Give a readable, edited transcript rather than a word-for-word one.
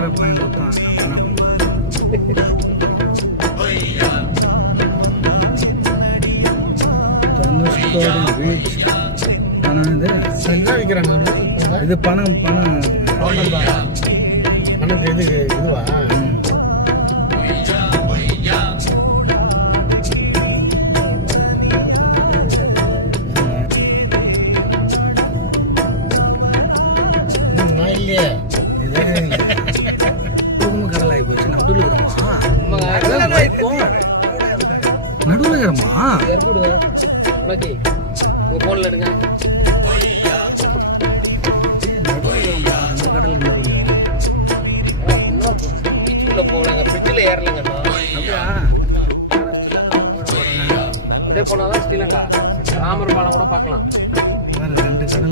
அக்கறை பையன் கொடுத்தான் நம்ம என்ன பண்ணுறது பீச் பணம் இது என்ன விற்கிறாங்க இது பணம் இது இதுவா இல்லையே கடல் ஆகி போச்சு நடுவில் இருக்கிறமா உங்க போன்ல எடுங்க கடலுக்கு நடுவில் பீச்சுக்குள்ள போகலங்க பிரிட்ஜில் ஏறலங்கண்ணா அப்படியே போனாதான் ஸ்ரீலங்கா ராமர் பாலம் கூட பார்க்கலாம் வேற 2 கடலுக்கு